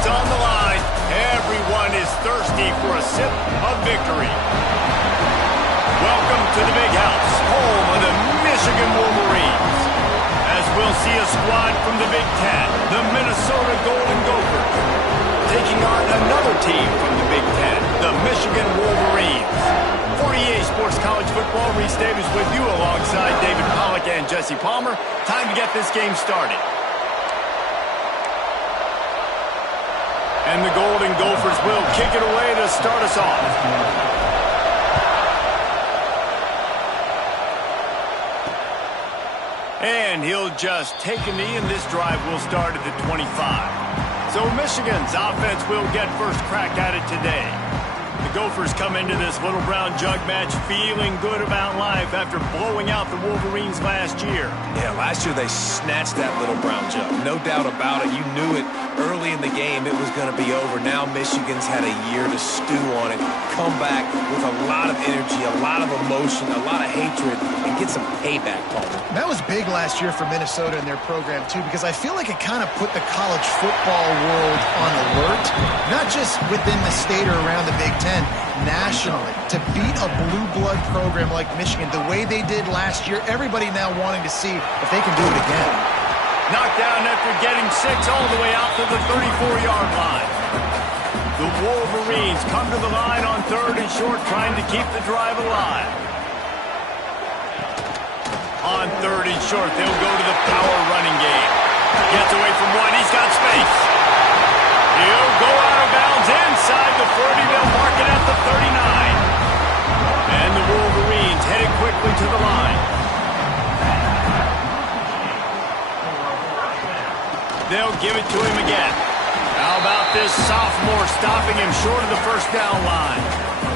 It's on the line. Everyone is thirsty for a sip of victory. Welcome to the Big House, home of the Michigan Wolverines. As we'll see a squad from the Big Ten, the Minnesota Golden Gophers, taking on another team from the Big Ten, the Michigan Wolverines. For EA Sports College Football, Reese Davis with you alongside David Pollack and Jesse Palmer. Time to get this game started. And the Golden Gophers will kick it away to start us off. And he'll just take a knee, and this drive will start at the 25. So Michigan's offense will get first crack at it today. The Gophers come into this Little Brown Jug match feeling good about life after blowing out the Wolverines last year. Yeah, last year they snatched that Little Brown Jug. No doubt about it. You knew it early in the game it was going to be over. Now Michigan's had a year to stew on it, come back with a lot of energy, a lot of emotion, a lot of hatred, and get some payback, Palmer. That was big last year for Minnesota in their program, too, because I feel like it kind of put the college football world on alert, not just within the state or around the Big Ten, nationally. To beat a blue blood program like Michigan the way they did last year, everybody now wanting to see if they can do it again. Knocked down after getting 6 all the way out to the 34-yard line. The Wolverines come to the line on 3rd and short, trying to keep the drive alive. On 3rd and short, they'll go to the power running game. Gets away from one. He's got space. He'll go out of bounds inside the 40. They'll mark it at the 39. And the Wolverines headed quickly to the line. They'll give it to him again. How about this sophomore stopping him short of the first down line?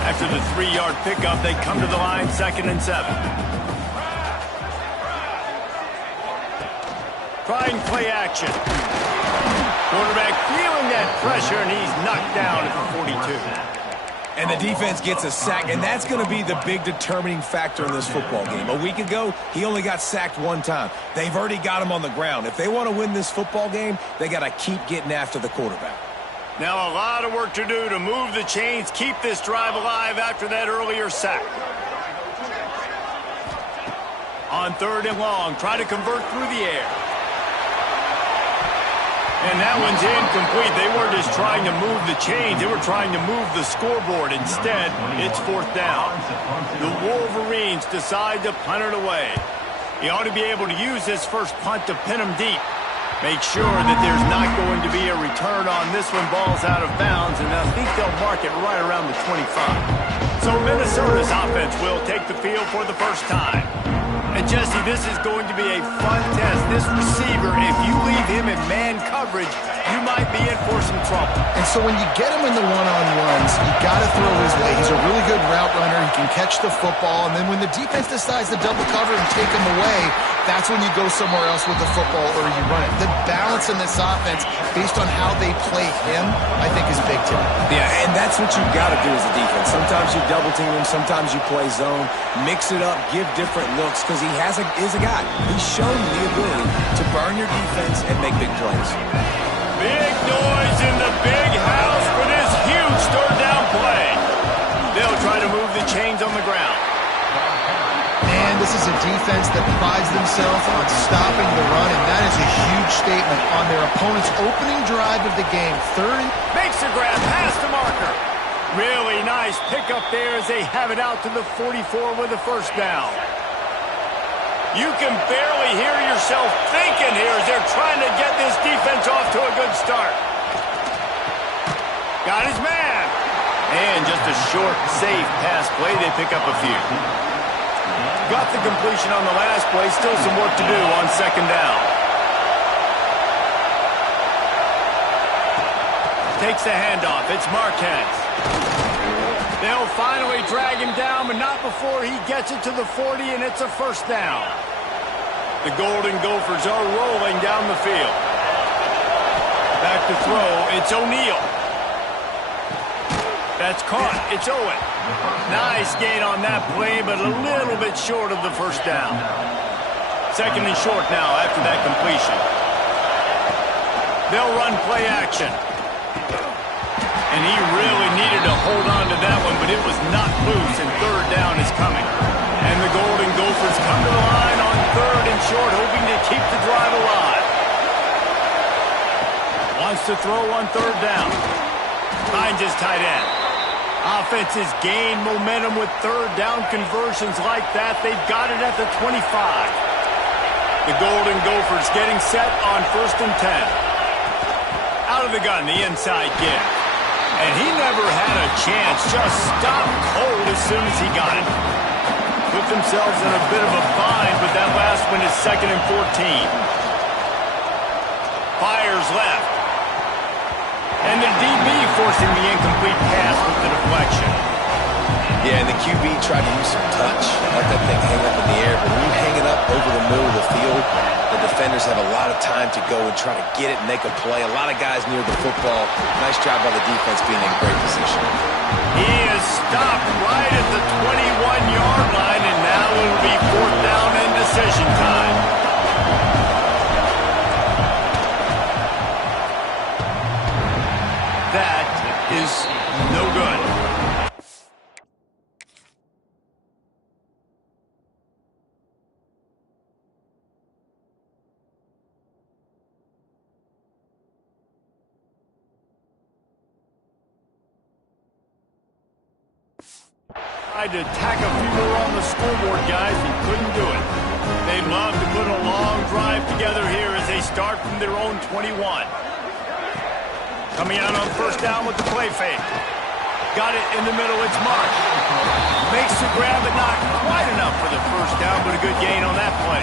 After the 3-yard pickup, they come to the line 2nd and 7. Trying play action. Quarterback feeling that pressure, and he's knocked down at the 42. And the defense gets a sack, and that's going to be the big determining factor in this football game. A week ago, he only got sacked 1 time. They've already got him on the ground. If they want to win this football game, they got to keep getting after the quarterback. Now a lot of work to do to move the chains, keep this drive alive after that earlier sack. On 3rd and long, try to convert through the air. And that one's incomplete. They weren't just trying to move the chains. They were trying to move the scoreboard. Instead, it's 4th down. The Wolverines decide to punt it away. He ought to be able to use this first punt to pin them deep. Make sure that there's not going to be a return on this one. Ball's out of bounds, and I think they'll mark it right around the 25. So Minnesota's offense will take the field for the first time. And Jesse, this is going to be a fun test. This receiver, if you leave him in man coverage, you might be in for some trouble. And so when you get him in the one-on-ones, you got to throw his way. He's a really good route runner. He can catch the football. And then when the defense decides to double cover and take him away, that's when you go somewhere else with the football or you run it. The balance in this offense, based on how they play him, I think is big too. Yeah, and that's what you've got to do as a defense. Sometimes you double team him, sometimes you play zone, mix it up, give different looks, because he is a guy. He's shown the ability to burn your defense and make big plays. Big noise in the Big House for this huge third down play. They'll try to move the chains on the ground. And this is a defense that prides themselves on stopping the run, and that is a huge statement on their opponent's opening drive of the game. 3rd. Makes the grab past the marker. Really nice pickup there as they have it out to the 44 with the first down. You can barely hear yourself thinking here as they're trying to get this defense off to a good start. Got his man. And just a short, safe pass play. They pick up a few. Got the completion on the last play. Still some work to do on 2nd down. Takes the handoff. It's Marquez. They'll finally drag him down, but not before he gets it to the 40, and it's a first down. The Golden Gophers are rolling down the field. Back to throw. It's O'Neal. That's caught. It's Owen. Nice gain on that play, but a little bit short of the first down. 2nd and short now after that completion. They'll run play action. And he really needed to hold on to that one, but it was not loose, and third down is coming. And the Golden Gophers come to the line on third and short, hoping to keep the drive alive. Wants to throw on third down. Finds his tight end. Offenses gain momentum with third down conversions like that. They've got it at the 25. The Golden Gophers getting set on 1st and 10. Out of the gun, the inside give. And he never had a chance. Just stopped cold as soon as he got it. Put themselves in a bit of a bind, but that last one is 2nd and 14. Fires left. And the DB forcing the incomplete pass with the deflection. Yeah, and the QB tried to use some touch, let that thing hang up in the air. But when you hang it up over the middle of the field, the defenders have a lot of time to go and try to get it and make a play. A lot of guys near the football. Nice job by the defense being in great position. He is stopped right at the 21-yard line, and now it will be 4th down and decision time. That is no good. Tried to tack a few more on the scoreboard, guys, and couldn't do it. They'd love to put a long drive together here as they start from their own 21. Coming out on 1st down with the play fake. Got it in the middle, it's Mark. Makes the grab, but not quite enough for the 1st down, but a good gain on that play.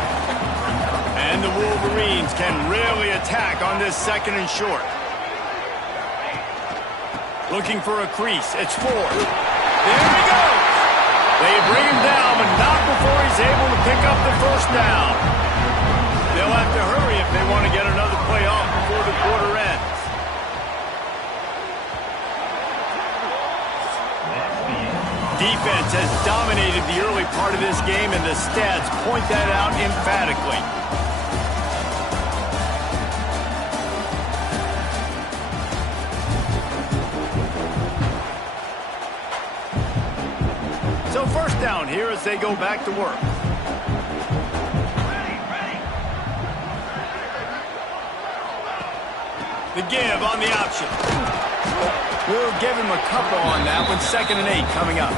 And the Wolverines can really attack on this 2nd and short. Looking for a crease, it's Ford. There he goes. They bring him down, but not before he's able to pick up the 1st down. They'll have to hurry if they want to get another play off before the quarter ends. Defense has dominated the early part of this game, and the stats point that out emphatically. So 1st down here as they go back to work. The give on the option. We'll give him a couple on that one. 2nd and 8 coming up.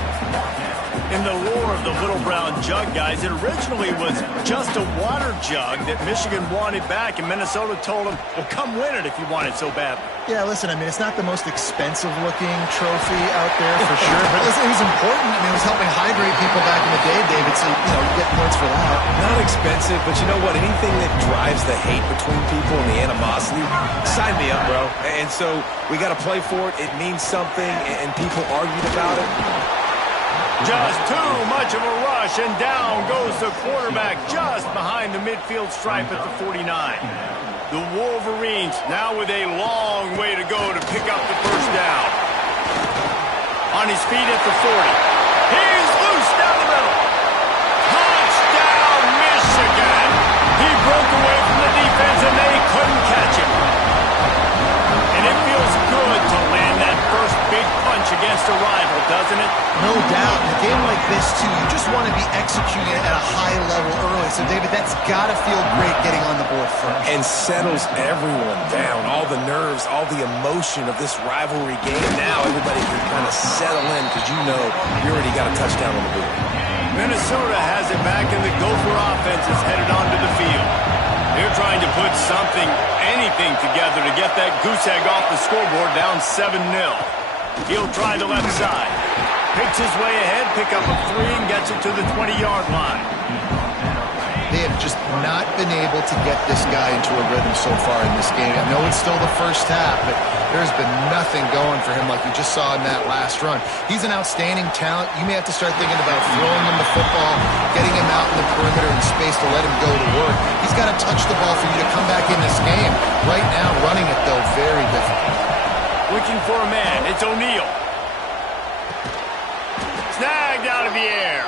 In the lore of the Little Brown Jug, guys, it originally was just a water jug that Michigan wanted back, and Minnesota told them, well, come win it if you want it so bad. Yeah, listen, I mean, it's not the most expensive-looking trophy out there for sure, but listen, it was important. I mean, it was helping hydrate people back in the day, David, so, you know, you get points for that. Not expensive, but you know what? Anything that drives the hate between people and the animosity, sign me up, bro. And so we got to play for it. It means something, and people argued about it. Just too much of a rush, and down goes the quarterback just behind the midfield stripe at the 49. The Wolverines now with a long way to go to pick up the 1st down. On his feet at the 40. He's loose down the middle. Touchdown, Michigan. He broke away from the defense, and they couldn't catch him. And it feels good to land that first big punch against a rival, doesn't it? No doubt. In a game like this, too, you just want to be executing it at a high level early. So, David, that's got to feel great getting on the board first. And settles everyone down. All the nerves, all the emotion of this rivalry game. Now everybody can kind of settle in because you know you already got a touchdown on the board. Minnesota has it back, and the Gopher offense is headed onto the field. They're trying to put something, anything together to get that goose egg off the scoreboard down 7-0. He'll try the left side. Picks his way ahead, pick up a 3, and gets it to the 20-yard line. They have just not been able to get this guy into a rhythm so far in this game. I know it's still the 1st half, but there's been nothing going for him like you just saw in that last run. He's an outstanding talent. You may have to start thinking about throwing him the football, getting him out in the perimeter in space to let him go to work. He's got to touch the ball for you to come back in this game. Right now, running it, though, very difficult. Looking for a man. It's O'Neal. Snagged out of the air.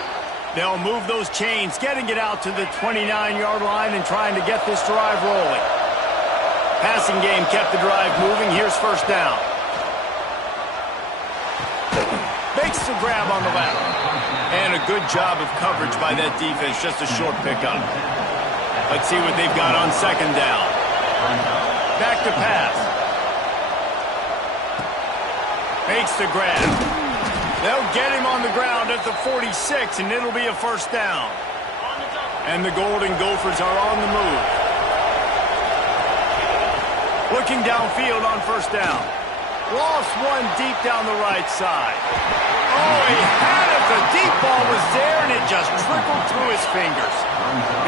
They'll move those chains, getting it out to the 29-yard line and trying to get this drive rolling. Passing game kept the drive moving. Here's 1st down. Makes the grab on the left. And a good job of coverage by that defense. Just a short pickup. Let's see what they've got on second down. Back to pass. Makes the grab. They'll get him on the ground at the 46, and it'll be a first down. And the Golden Gophers are on the move. Looking downfield on first down. Lost one deep down the right side. Oh, he had it. The deep ball was there, and it just trickled through his fingers.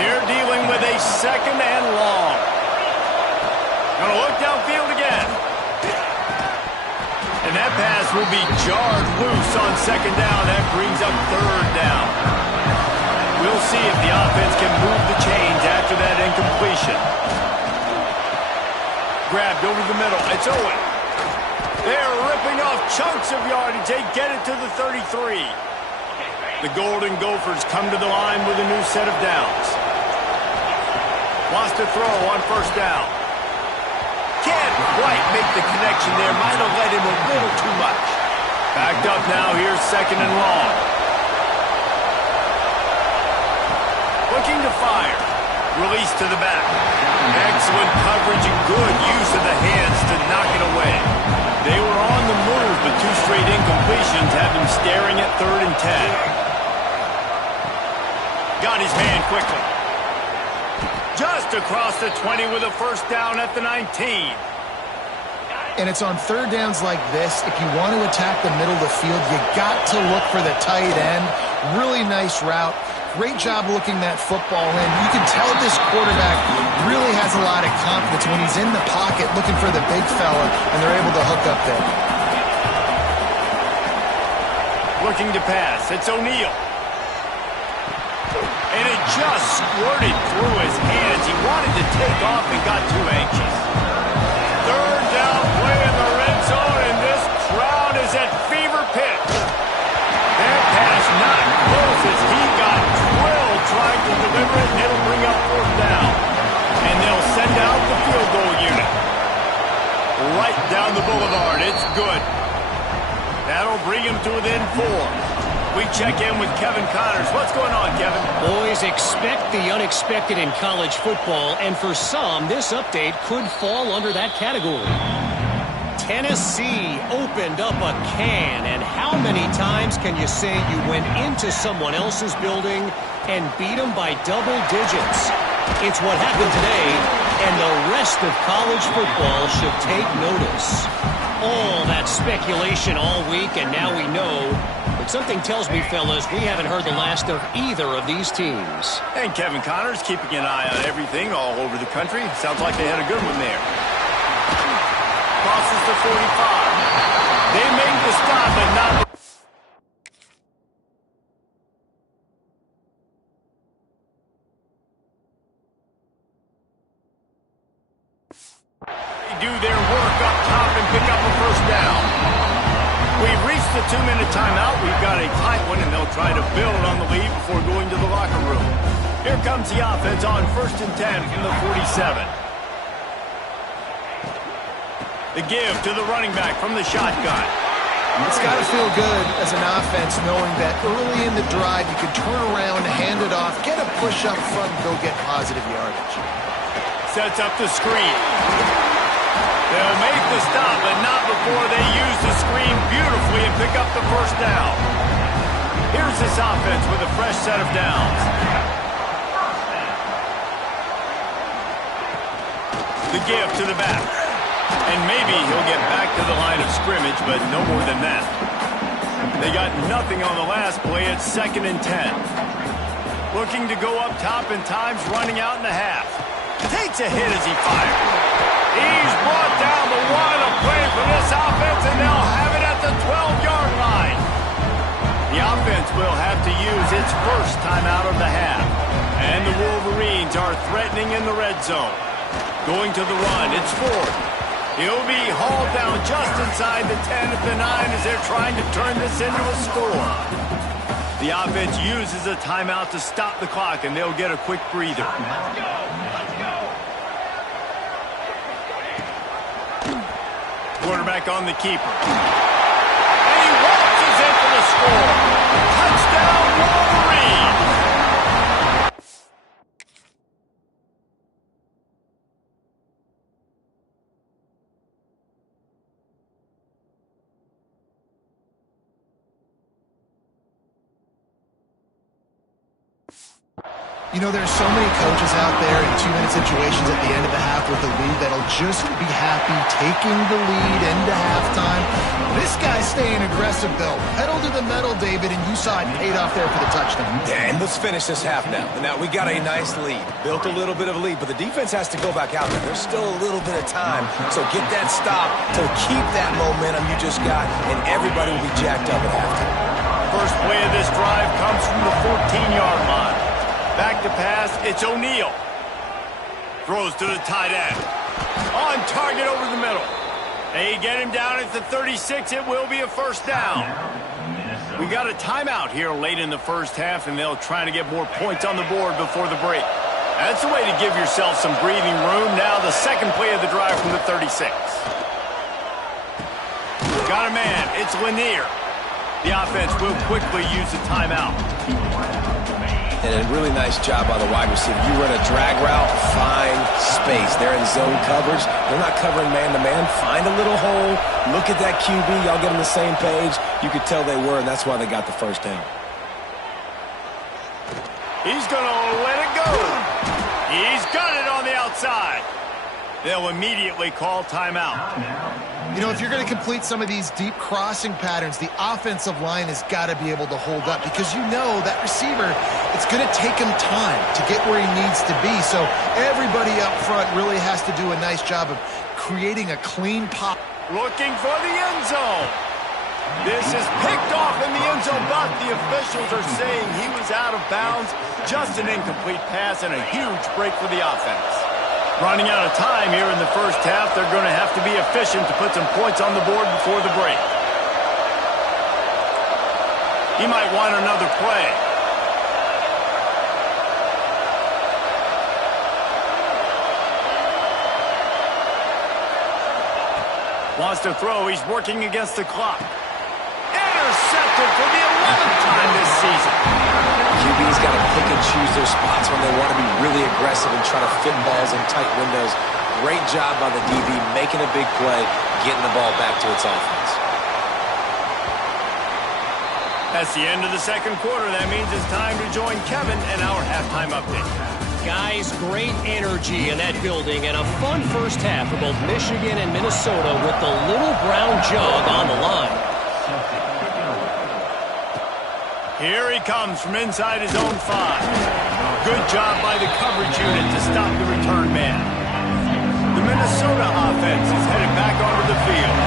They're dealing with a second and long. Gonna look downfield again. And that pass will be jarred loose on second down. That brings up third down. We'll see if the offense can move the chains after that incompletion. Grabbed over the middle. It's Owen. They're ripping off chunks of yardage. They get it to the 33. The Golden Gophers come to the line with a new set of downs. Wants to throw on first down. Can't quite make the connection there. Might have led him a little too much. Backed up now. Here's second and long. Looking to fire. Release to the back. Excellent coverage and good use of the hands to knock it away. They were on the move, but two straight incompletions have him staring at 3rd and 10. Got his man quickly. Just across the 20 with a first down at the 19. And it's on third downs like this. If you want to attack the middle of the field, you got to look for the tight end. Really nice route. Great job looking that football in. You can tell this quarterback really has a lot of confidence when he's in the pocket looking for the big fella, and they're able to hook up there. Looking to pass. It's O'Neal. And it just squirted through his hands. He wanted to take off and got too anxious. Third down play in the red zone, and this crowd is at fever pitch. That pass not close as he got drilled trying to deliver it, and it'll bring up fourth down. And they'll send out the field goal unit. Right down the boulevard. It's good. That'll bring him to within 4. We check in with Kevin Connors. What's going on, Kevin? Boys, expect the unexpected in college football, and for some, this update could fall under that category. Tennessee opened up a can, and how many times can you say you went into someone else's building and beat them by double digits? It's what happened today, and the rest of college football should take notice. All that speculation all week, and now we know. But something tells me, fellas, we haven't heard the last of either of these teams. And Kevin Connors keeping an eye on everything all over the country. Sounds like they had a good one there. Crosses the 45. They make the stop, but not... They do their work up top and pick up a first down. We've reached the 2-minute timeout. We've got a tight one, and they'll try to build on the lead before going to the locker room. Here comes the offense on 1st and 10 from the 47. The give to the running back from the shotgun. It's got to feel good as an offense knowing that early in the drive you can turn around, hand it off, get a push up front, and go get positive yardage. Sets up the screen. They'll make the stop, but not before they use the screen beautifully and pick up the first down. Here's this offense with a fresh set of downs. The give to the back. And maybe he'll get back to the line of scrimmage, but no more than that. They got nothing on the last play. It's 2nd and 10. Looking to go up top, and time's running out in the half. Takes a hit as he fires. He's brought down, the one a play for this offense, and they'll have it at the 12-yard line. The offense will have to use its first timeout of the half. And the Wolverines are threatening in the red zone. Going to the run, it's 4th. He'll be hauled down just inside the 10 at the 9 as they're trying to turn this into a score. The offense uses a timeout to stop the clock, and they'll get a quick breather. Quarterback on the keeper. And he waltzes in for the score. Touchdown, Wolverines! You know, there's so many coaches out there in 2-minute situations at the end of the half with the lead that'll just be happy taking the lead into halftime. This guy's staying aggressive, though. Pedal to the metal, David, and you saw it paid off there for the touchdown. Yeah, and let's finish this half now. Now, we got a nice lead. Built a little bit of a lead, but the defense has to go back out there. There's still a little bit of time. So get that stop to keep that momentum you just got, and everybody will be jacked up at halftime. First play of this drive comes from the 14-yard line. Back to pass, it's O'Neal. Throws to the tight end. On target over the middle. They get him down at the 36. It will be a first down. We got a timeout here late in the first half, and they'll try to get more points on the board before the break. That's a way to give yourself some breathing room. Now the second play of the drive from the 36. Got a man. It's Lanier. The offense will quickly use the timeout. And a really nice job by the wide receiver. You run a drag route, find space. They're in zone coverage. They're not covering man-to-man. Find a little hole. Look at that QB. Y'all get on the same page. You could tell they were, and that's why they got the first down. He's going to let it go. He's got it on the outside. They'll immediately call timeout. You know, if you're going to complete some of these deep crossing patterns, the offensive line has got to be able to hold up because you know that receiver, it's going to take him time to get where he needs to be. So everybody up front really has to do a nice job of creating a clean pop. Looking for the end zone. This is picked off in the end zone, but the officials are saying he was out of bounds. Just an incomplete pass and a huge break for the offense. Running out of time here in the first half. They're going to have to be efficient to put some points on the board before the break. He might want another play. Wants to throw. He's working against the clock. Intercepted for the 11th time this season. QB's got to pick and choose their spots when they want to be really aggressive and try to fit balls in tight windows. Great job by the DB making a big play, getting the ball back to its offense. That's the end of the second quarter. That means it's time to join Kevin and our halftime update. Guys, great energy in that building and a fun first half for both Michigan and Minnesota with the little brown jug on the line. Here he comes from inside his own 5. Good job by the coverage unit to stop the return man. The Minnesota offense is headed back onto the field.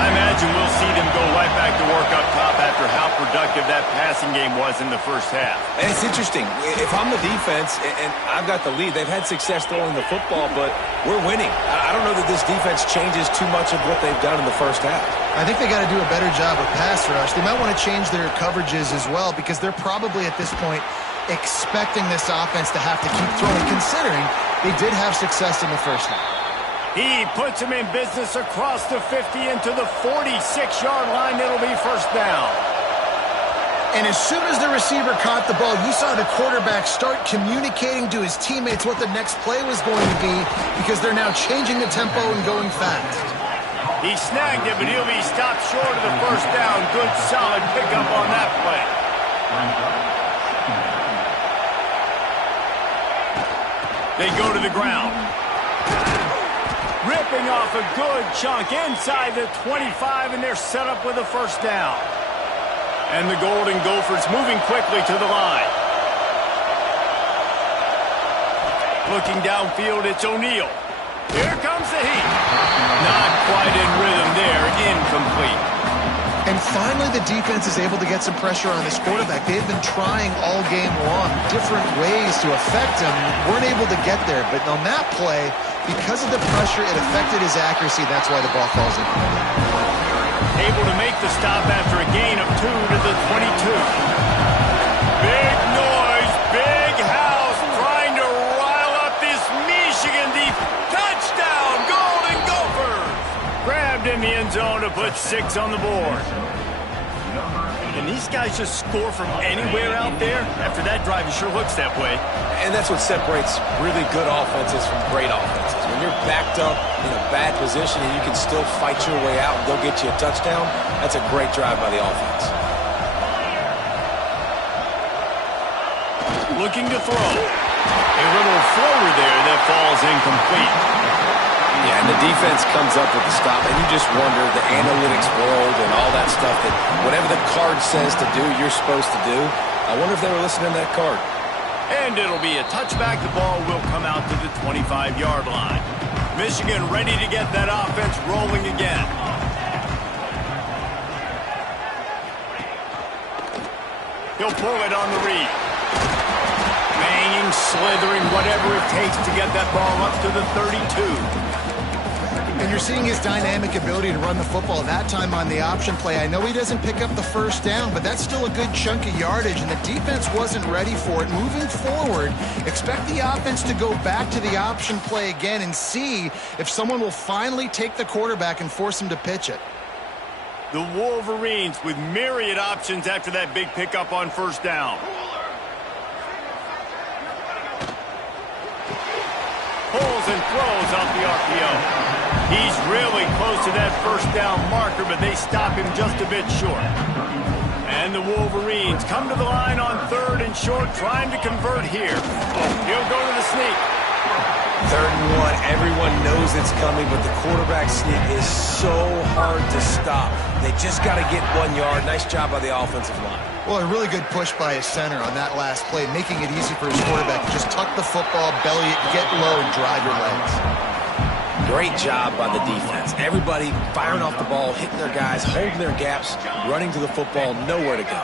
I imagine we'll see them go right back to work up top after how productive that passing game was in the first half. And it's interesting. If I'm the defense and I've got the lead, they've had success throwing the football, but we're winning. I don't know that this defense changes too much of what they've done in the first half. I think they got to do a better job of pass rush. They might want to change their coverages as well because they're probably at this point expecting this offense to have to keep throwing, considering they did have success in the first half. He puts him in business across the 50 into the 46-yard line. It'll be first down. And as soon as the receiver caught the ball, you saw the quarterback start communicating to his teammates what the next play was going to be because they're now changing the tempo and going fast. He snagged it, but he'll be stopped short of the first down. Good, solid pickup on that play. They go to the ground. Ripping off a good chunk inside the 25, and they're set up with a first down. And the Golden Gophers moving quickly to the line. Looking downfield, it's O'Neal. Here comes the heat. Not quite in rhythm there, incomplete. And finally, the defense is able to get some pressure on this quarterback. They've been trying all game long different ways to affect him. Weren't able to get there, but on that play, because of the pressure, it affected his accuracy. That's why the ball falls in. Able to make the stop after a gain of 2 to the 22. Big noise, big house, trying to rile up this Michigan defense. Touchdown, Golden Gophers! Grabbed in the end zone to put 6 on the board. Can these guys just score from anywhere out there? After that drive, it sure looks that way. And that's what separates really good offenses from great offenses. When you're backed up in a bad position and you can still fight your way out and go get you a touchdown, that's a great drive by the offense. Looking to throw. A little floater there that falls incomplete. Yeah, and the defense comes up with the stop, and you just wonder, the analytics world and all that stuff, that whatever the card says to do, you're supposed to do. I wonder if they were listening to that card. And it'll be a touchback. The ball will come out to the 25-yard line. Michigan ready to get that offense rolling again. He'll pull it on the read. Banging, slithering, whatever it takes to get that ball up to the 32. And you're seeing his dynamic ability to run the football. That time on the option play, I know he doesn't pick up the first down, but that's still a good chunk of yardage, and the defense wasn't ready for it. Moving forward, expect the offense to go back to the option play again and see if someone will finally take the quarterback and force him to pitch it. The Wolverines with myriad options after that big pickup on first down. Pulls and throws off the RPO. He's really close to that first down marker, but they stop him just a bit short. And the Wolverines come to the line on 3rd and short, trying to convert here. He'll go to the sneak. 3rd and 1, everyone knows it's coming, but the quarterback sneak is so hard to stop. They just got to get 1 yard. Nice job by the offensive line. Well, a really good push by his center on that last play, making it easy for his quarterback to just tuck the football, belly it, get low, and drive your legs. Great job by the defense. Everybody firing off the ball, hitting their guys, holding their gaps, running to the football, nowhere to go.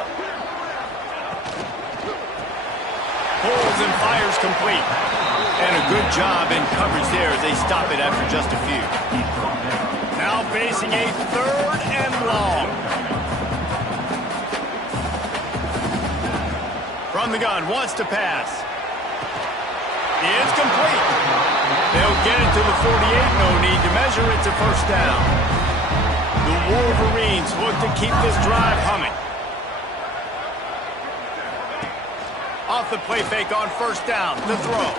Pulls and fires complete. And a good job in coverage there as they stop it after just a few. Now facing a 3rd and long. From the gun, wants to pass. It's complete. They'll get it to the 48, no need to measure. It's a first down. The Wolverines look to keep this drive humming. Off the play fake on first down, the throw.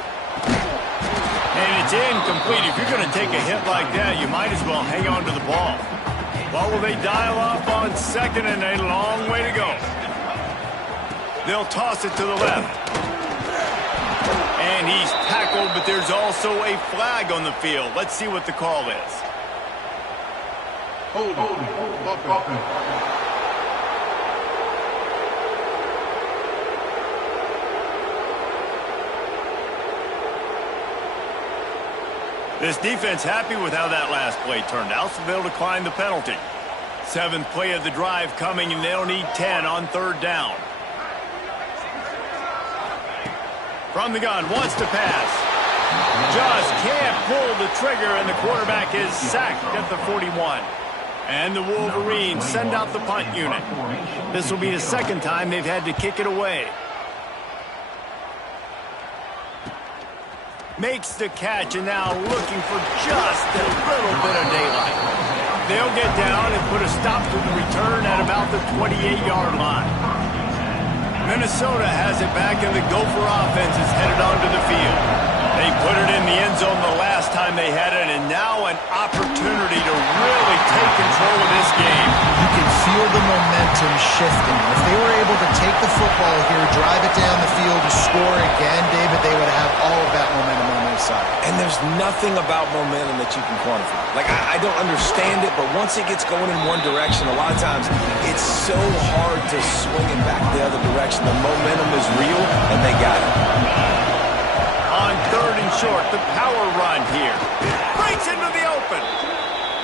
And it's incomplete. If you're going to take a hit like that, you might as well hang on to the ball. What will they dial up on 2nd and a long way to go? They'll toss it to the left. And he's tackled, but there's also a flag on the field. Let's see what the call is. This defense happy with how that last play turned out, so they'll decline the penalty. 7th play of the drive coming, and they'll need 10 on 3rd down. From the gun, wants to pass. Just can't pull the trigger, and the quarterback is sacked at the 41. And the Wolverines send out the punt unit. This will be the 2nd time they've had to kick it away. Makes the catch, and now looking for just a little bit of daylight. They'll get down and put a stop to the return at about the 28-yard line. Minnesota has it back, and the Gopher offense is headed onto the field. They put it in the end zone the last time they had it, and now an opportunity to really take control of this game. You can feel the momentum shifting. If they were able to take the football here, drive it down the field, and score again, David, they would have all of that momentum on their side. And there's nothing about momentum that you can quantify. Like, I don't understand it, but once it gets going in one direction, a lot of times it's so hard to swing it back the other direction. The momentum is real, and they got it. On 3rd and short, the power run here. Breaks into the open.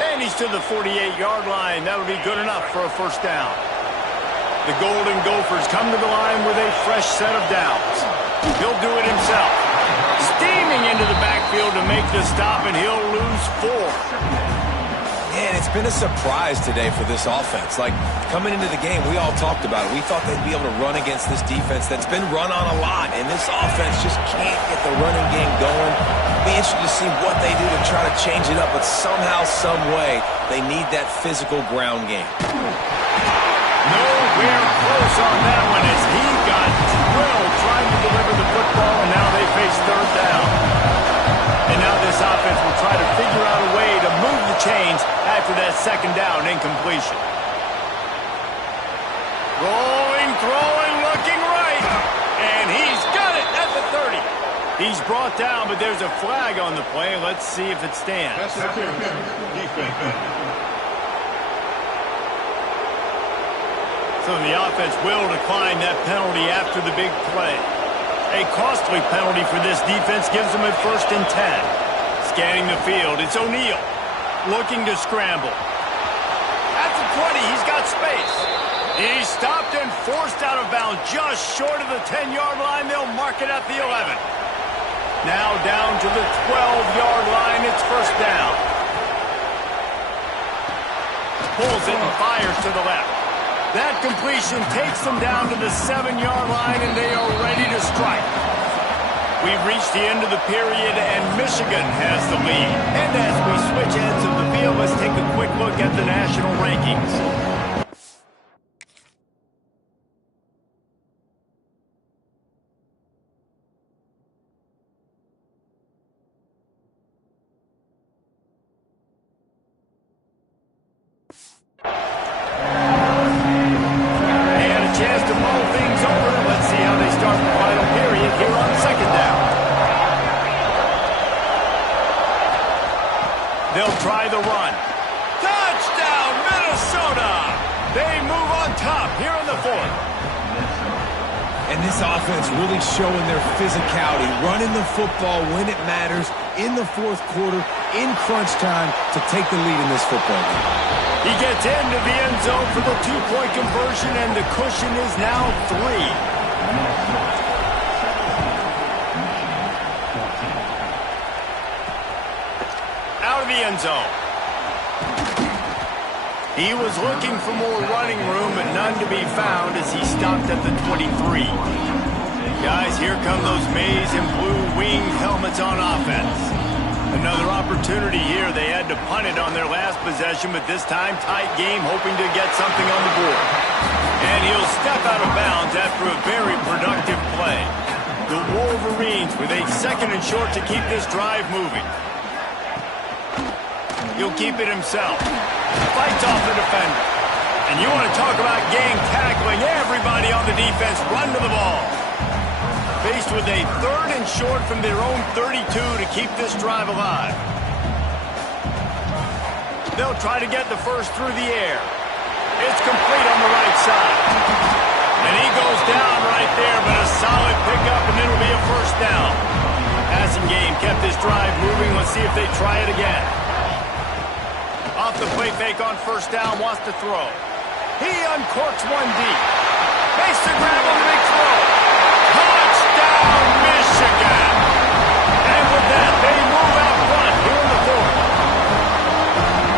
And he's to the 48-yard line. That'll be good enough for a first down. The Golden Gophers come to the line with a fresh set of downs. He'll do it himself. Steaming into the backfield to make the stop, and he'll lose 4. And it's been a surprise today for this offense. Like, coming into the game, we all talked about it. We thought they'd be able to run against this defense that's been run on a lot, and this offense just can't get the running game going. It'll be interesting to see what they do to try to change it up, but somehow, some way, they need that physical ground game. Nowhere close on that one as he got drilled trying to deliver the football, and now they face third down. And now this offense will try to figure out a way to move the chains after that second down incompletion. Rolling, throwing, looking right. And he's got it at the 30. He's brought down, but there's a flag on the play. Let's see if it stands. So the offense will decline that penalty after the big play. A costly penalty for this defense gives them a 1st and 10. Scanning the field, it's O'Neal looking to scramble. At the 20, he's got space. He's stopped and forced out of bounds just short of the 10-yard line. They'll mark it at the 11. Now down to the 12-yard line. It's 1st down. Pulls it and fires to the left. That completion takes them down to the 7-yard line, and they are ready to strike. We've reached the end of the period, and Michigan has the lead. And as we switch ends of the field, let's take a quick look at the national rankings. They'll try the run. Touchdown, Minnesota! They move on top here in the 4th. And this offense really showing their physicality, running the football when it matters, in the 4th quarter, in crunch time, to take the lead in this football game. He gets into the end zone for the 2-point conversion, and the cushion is now 3. The end zone. He was looking for more running room, but none to be found as he stopped at the 23. Guys, here come those maize and blue winged helmets on offense. Another opportunity here. They had to punt it on their last possession, but this time tight game, hoping to get something on the board. And he'll step out of bounds after a very productive play. The Wolverines with a 2nd and short to keep this drive moving. He'll keep it himself. Fights off the defender. And you want to talk about gang tackling. Everybody on the defense run to the ball. Faced with a 3rd and short from their own 32 to keep this drive alive. They'll try to get the first through the air. It's complete on the right side. And he goes down right there, but a solid pickup, and it'll be a 1st down. Passing game kept this drive moving. Let's see if they try it again. Off the play fake on 1st down, wants to throw. He uncorks one deep. Makes the grab on the big throw. Touchdown, Michigan! And with that, they move out front here in the 4th.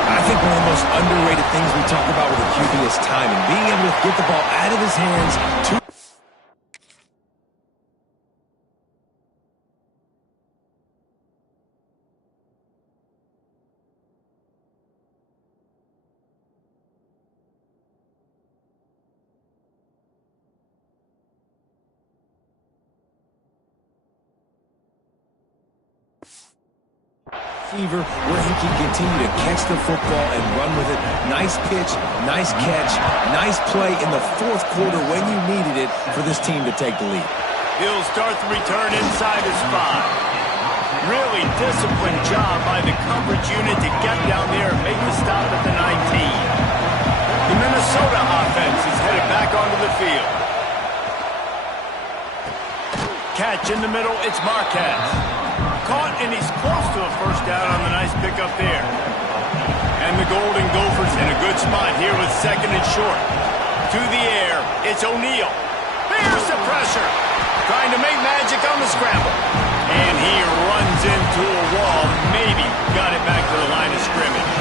I think one of the most underrated things we talk about with a QB is timing. Being able to get the ball out of his hands to where he can continue to catch the football and run with it. Nice pitch, nice catch, nice play in the 4th quarter when you needed it for this team to take the lead. He'll start the return inside his 5. Really disciplined job by the coverage unit to get down there and make the stop at the 19. The Minnesota offense is headed back onto the field. Catch in the middle, it's Marquez. Caught, and he's close to a 1st down on the nice pickup there. And the Golden Gophers in a good spot here with 2nd and short. To the air, it's O'Neal. There's the pressure. Trying to make magic on the scramble. And he runs into a wall. Maybe got it back to the line of scrimmage.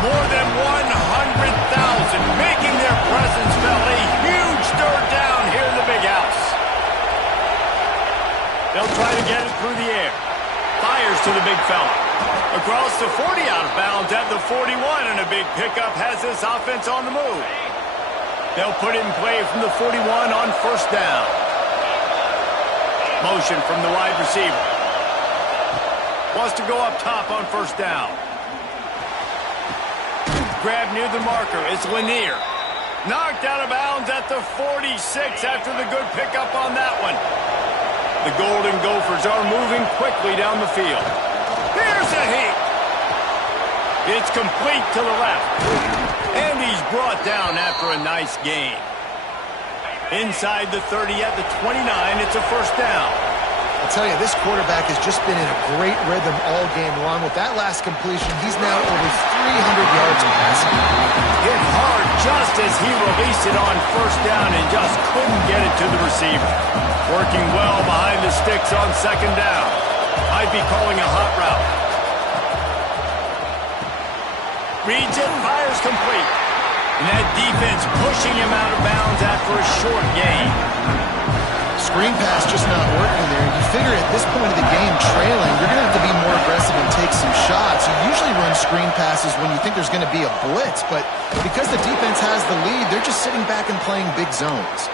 More than 100,000 making their presence felt. A huge 3rd down here in the big house. They'll try to get it through the air. Fires to the big fella. Across the 40 out of bounds at the 41, and a big pickup has this offense on the move. They'll put it in play from the 41 on first down. Motion from the wide receiver. Wants to go up top on first down. Grab near the marker. It's Lanier. Knocked out of bounds at the 46 after the good pickup on that one. The Golden Gophers are moving quickly down the field. Here's a heat. It's complete to the left. And he's brought down after a nice gain. Inside the 30 at the 29, it's a first down. I'll tell you, this quarterback has just been in a great rhythm all game long. With that last completion, he's now over 300 yards passing. Hit hard just as he released it on first down and just couldn't get it to the receiver. Working well behind the sticks on second down. Might be calling a hot route. Reads it, fires complete. And that defense pushing him out of bounds after a short gain. Screen pass just not working there. You figure at this point of the game, trailing, you're going to have to be more aggressive and take some shots. You usually run screen passes when you think there's going to be a blitz, but because the defense has the lead, they're just sitting back and playing big zones.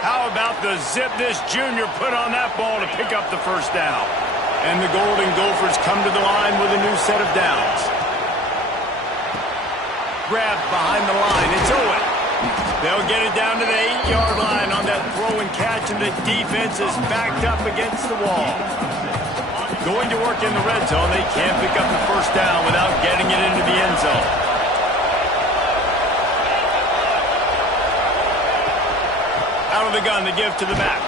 How about the zip this junior put on that ball to pick up the first down? And the Golden Gophers come to the line with a new set of downs. Grabbed behind the line. It's Owen. They'll get it down to the 8-yard line on that throw and catch, and the defense is backed up against the wall. Going to work in the red zone. They can't pick up the first down without getting it into the end zone. Out of the gun to give to the back.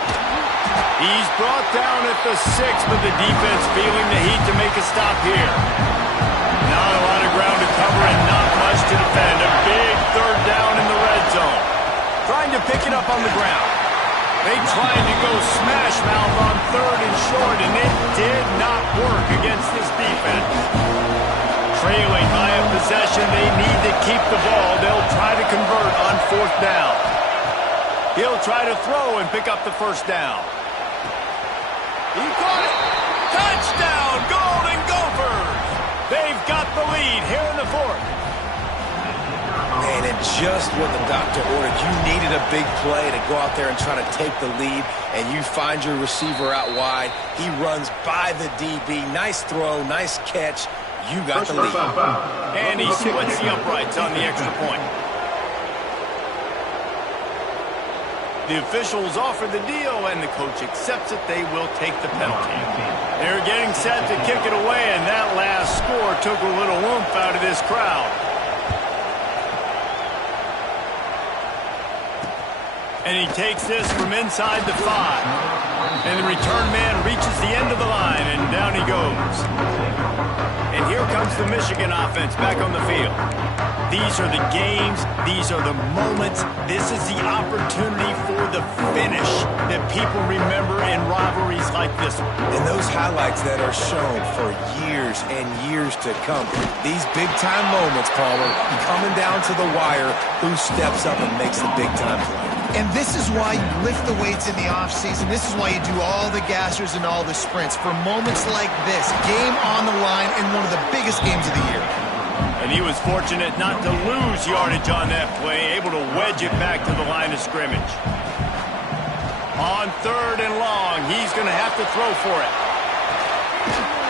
He's brought down at the 6, but the defense feeling the heat to make a stop here. Not a lot of ground to cover and not much to defend. A big third down in the red zone. Trying to pick it up on the ground. They tried to go smash mouth on third and short, and it did not work against this defense. Trailing by a possession, they need to keep the ball. They'll try to convert on fourth down. He'll try to throw and pick up the first down. He caught it. Touchdown, Golden Gophers! They've got the lead here in the fourth. Man, and just what the doctor ordered. You needed a big play to go out there and try to take the lead, and you find your receiver out wide. He runs by the DB. Nice throw, nice catch. You got the lead. And he splits the uprights on the extra point. The officials offer the deal, and the coach accepts it. They will take the penalty. They're getting set to kick it away, and that last score took a little oomph out of this crowd. And he takes this from inside the 5. And the return man reaches the end of the line, and down he goes. And here comes the Michigan offense back on the field. These are the games. These are the moments. This is the opportunity for the finish that people remember in rivalries like this one. And those highlights that are shown for years and years to come. These big-time moments, Palmer, coming down to the wire, who steps up and makes the big-time play. And this is why you lift the weights in the offseason. This is why you do all the gassers and all the sprints. For moments like this, game on the line in one of the biggest games of the year. And he was fortunate not to lose yardage on that play, able to wedge it back to the line of scrimmage. On third and long, he's going to have to throw for it.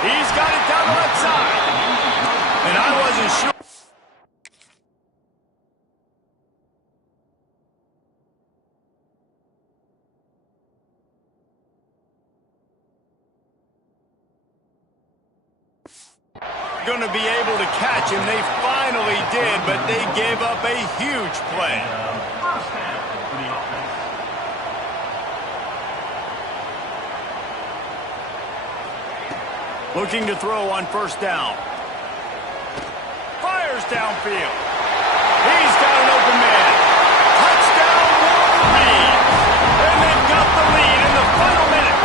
He's got it down the left side. And I wasn't sure. Going to be able to catch him. They finally did, but they gave up a huge play. Looking to throw on first down. Fires downfield. He's got an open man. Touchdown, Wolverines. And they've got the lead in the final minute.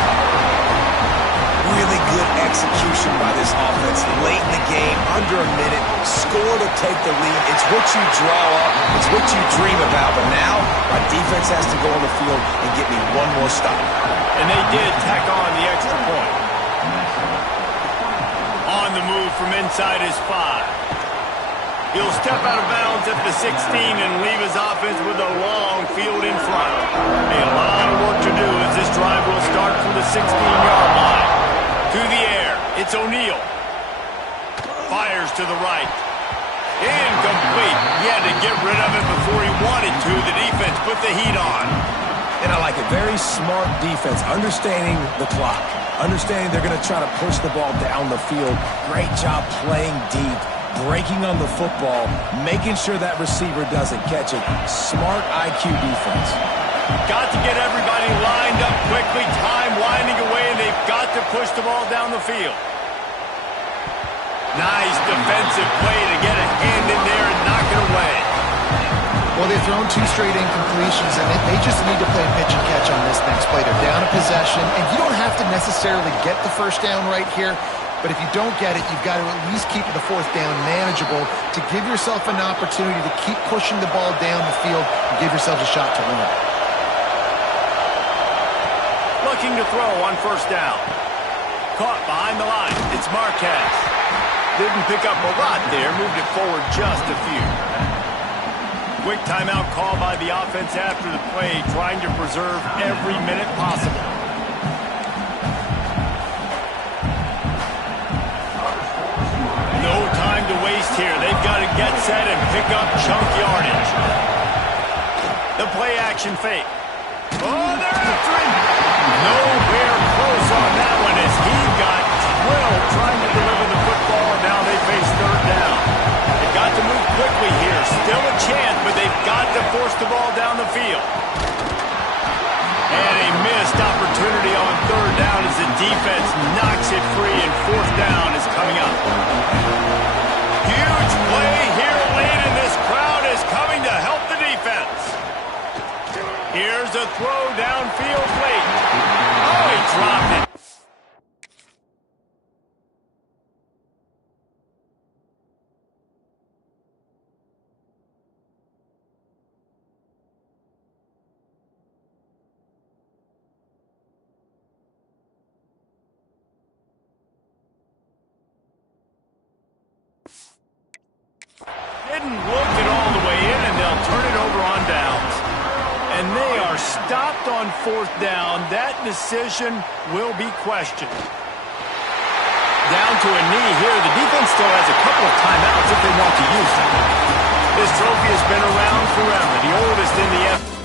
Really good execution by this offense late in the game, under a minute, score to take the lead. It's what you draw up, it's what you dream about, but now my defense has to go on the field and get me one more stop. And they did tack on the extra point. On the move from inside his 5. He'll step out of bounds at the 16 and leave his offense with a long field in front. A lot of work to do as this drive will start from the 16-yard line. To the air, it's O'Neal. Fires to the right. Incomplete. He had to get rid of it before he wanted to. The defense put the heat on. And I like it. Very smart defense, understanding the clock, understanding they're going to try to push the ball down the field. Great job playing deep, breaking on the football, making sure that receiver doesn't catch it. Smart IQ defense. Got to get everybody lined up quickly. Time winding away, and they've got to push the ball down the field. Nice defensive play to get a hand in there and knock it away. Well, they've thrown 2 straight incompletions, and they just need to play pitch and catch on this next play. They're down a possession, and you don't have to necessarily get the first down right here, but if you don't get it, you've got to at least keep the 4th down manageable to give yourself an opportunity to keep pushing the ball down the field and give yourself a shot to win it. Looking to throw on 1st down. Caught behind the line. It's Marquez. Didn't pick up a lot there. Moved it forward just a few. Quick timeout call by the offense after the play, trying to preserve every minute possible. No time to waste here. They've got to get set and pick up chunk yardage. The play action fake. Oh, they're after him. Nowhere close on that one as he got drilled trying to deliver the football, and now they face 3rd down. They've got to move quickly here. Still a chance, but they've got to force the ball down the field. And a missed opportunity on 3rd down as the defense knocks it free, and 4th down is coming up. Huge play here late, and this crowd is coming to help the defense. Here's a throw downfield late. Oh, he dropped it. Didn't look it all the way in, and they'll turn it over on downs. And they are stopped on 4th down. That decision will be questioned. Down to a knee here. The defense still has a couple of timeouts if they want to use them. This trophy has been around forever, the oldest in the NFL.